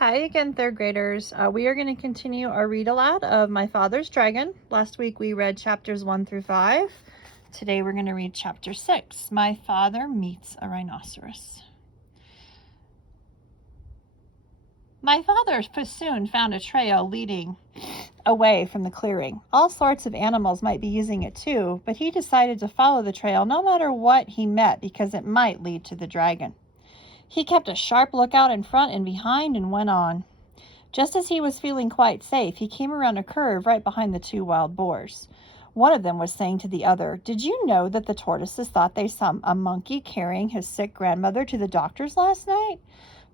Hi again, third graders. We are going to continue our read aloud of My Father's Dragon. Last week we read chapters 1 through 5. Today we're going to read chapter 6, My Father Meets a Rhinoceros. My father soon found a trail leading away from the clearing. All sorts of animals might be using it too, but he decided to follow the trail no matter what he met because it might lead to the dragon. He kept a sharp lookout in front and behind and went on. Just as he was feeling quite safe, he came around a curve right behind the two wild boars. One of them was saying to the other, "Did you know that the tortoises thought they saw a monkey carrying his sick grandmother to the doctor's last night?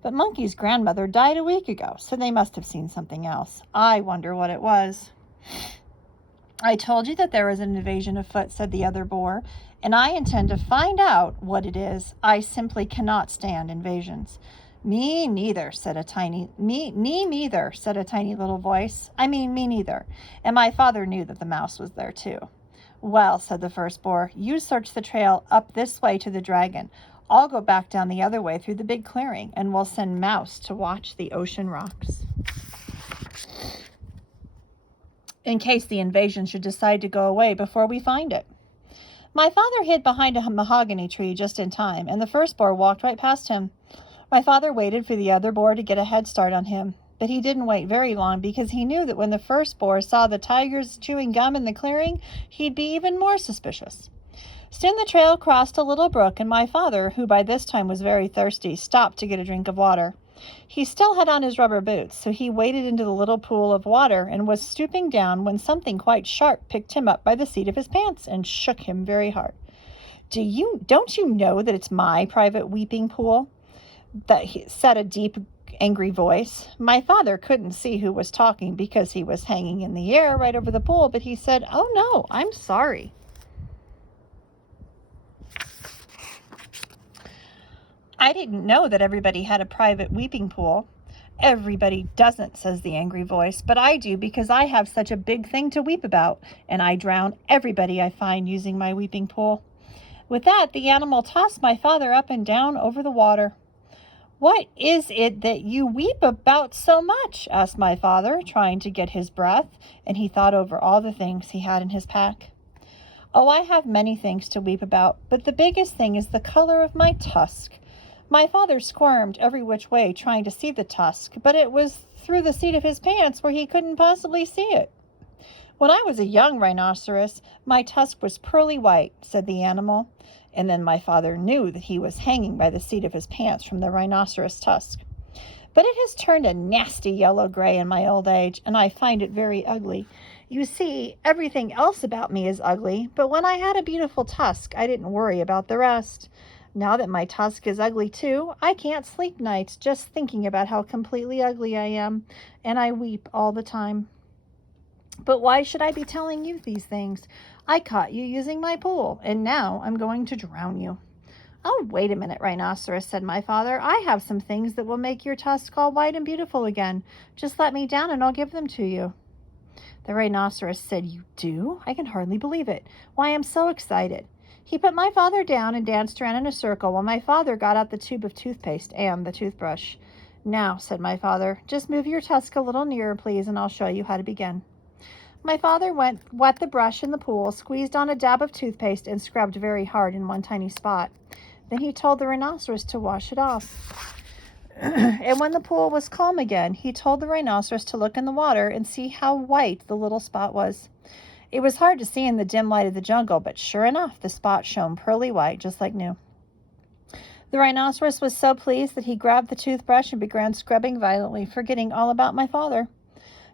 But Monkey's grandmother died a week ago, so they must have seen something else. I wonder what it was." "I told you that there was an invasion afoot," said the other boar, "and I intend to find out what it is. I simply cannot stand invasions." Me neither, said a tiny little voice. Me neither. And my father knew that the mouse was there too. "Well," said the first boar, "you search the trail up this way to the dragon. I'll go back down the other way through the big clearing, and we'll send Mouse to watch the ocean rocks, in case the invasion should decide to go away before we find it." My father hid behind a mahogany tree just in time, and the first boar walked right past him. My father waited for the other boar to get a head start on him, but he didn't wait very long because he knew that when the first boar saw the tigers chewing gum in the clearing, he'd be even more suspicious. Soon the trail crossed a little brook, and my father, who by this time was very thirsty, stopped to get a drink of water. He still had on his rubber boots, so he waded into the little pool of water and was stooping down when something quite sharp picked him up by the seat of his pants and shook him very hard. Don't you know that it's my private weeping pool?" said a deep, angry voice. My father couldn't see who was talking because he was hanging in the air right over the pool, but he said, "Oh no, I'm sorry." "I didn't know that everybody had a private weeping pool." "Everybody doesn't," says the angry voice, "but I do because I have such a big thing to weep about, and I drown everybody I find using my weeping pool." With that, the animal tossed my father up and down over the water. "What is it that you weep about so much?" asked my father, trying to get his breath, and he thought over all the things he had in his pack. "Oh, I have many things to weep about, but the biggest thing is the color of my tusk." My father squirmed every which way trying to see the tusk, but it was through the seat of his pants where he couldn't possibly see it. "When I was a young rhinoceros, my tusk was pearly white," said the animal. And then my father knew that he was hanging by the seat of his pants from the rhinoceros tusk. "But it has turned a nasty yellow-gray in my old age, and I find it very ugly. You see, everything else about me is ugly, but when I had a beautiful tusk, I didn't worry about the rest. Now that my tusk is ugly too, I can't sleep nights just thinking about how completely ugly I am, and I weep all the time. But why should I be telling you these things? I caught you using my pool, and now I'm going to drown you." "Oh, wait a minute, Rhinoceros," said my father. "I have some things that will make your tusk all white and beautiful again. Just let me down and I'll give them to you." The Rhinoceros said, "You do? I can hardly believe it. Why, I'm so excited." He put my father down and danced around in a circle while my father got out the tube of toothpaste and the toothbrush. "Now," said my father, "just move your tusk a little nearer, please, and I'll show you how to begin." My father wet the brush in the pool, squeezed on a dab of toothpaste, and scrubbed very hard in one tiny spot. Then he told the rhinoceros to wash it off. And when the pool was calm again, he told the rhinoceros to look in the water and see how white the little spot was. It was hard to see in the dim light of the jungle, but sure enough, the spot shone pearly white, just like new. The rhinoceros was so pleased that he grabbed the toothbrush and began scrubbing violently, forgetting all about my father.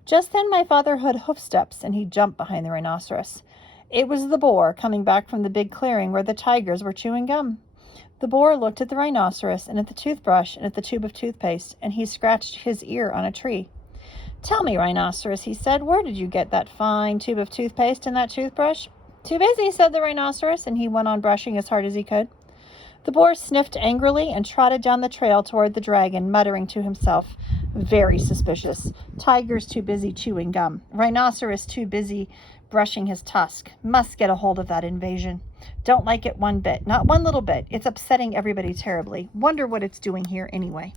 Just then my father heard hoofsteps, and he jumped behind the rhinoceros. It was the boar coming back from the big clearing where the tigers were chewing gum. The boar looked at the rhinoceros and at the toothbrush and at the tube of toothpaste, and he scratched his ear on a tree. "Tell me, Rhinoceros," he said, "where did you get that fine tube of toothpaste and that toothbrush?" "Too busy," said the rhinoceros, and he went on brushing as hard as he could. The boar sniffed angrily and trotted down the trail toward the dragon, muttering to himself, "Very suspicious. Tiger's too busy chewing gum. Rhinoceros too busy brushing his tusk. Must get a hold of that invasion. Don't like it one bit, not one little bit. It's upsetting everybody terribly. Wonder what it's doing here anyway."